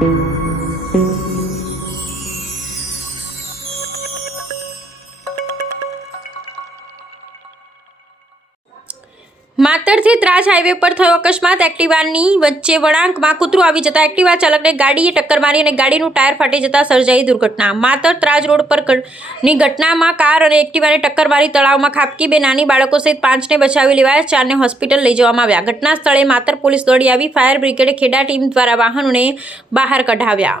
thank you Raj highway પર થયો અકસ્માત. એક્ટિવાની વચ્ચે વળાંકમાં કૂતરું આવી જતા એક્ટિવા ચાલકને ગાડીએ ટક્કર મારી અને ગાડીનું ટાયર ફાટી જતા સર્જાઈ દુર્ઘટના. માતર ત્રાજ રોડ પરની ઘટનામાં કાર અને એક્ટિવાને ટક્કર મારી તળાવમાં ખાબકી બે નાની બાળકો સહિત પાંચને બચાવી લેવાયા, ચારને હોસ્પિટલ લઈ જવામાં આવ્યા. ઘટના સ્થળે માતર પોલીસ દોડી આવી ફાયર બ્રિગેડે ખેડા ટીમ દ્વારા વાહનોને બહાર કઢાવ્યા.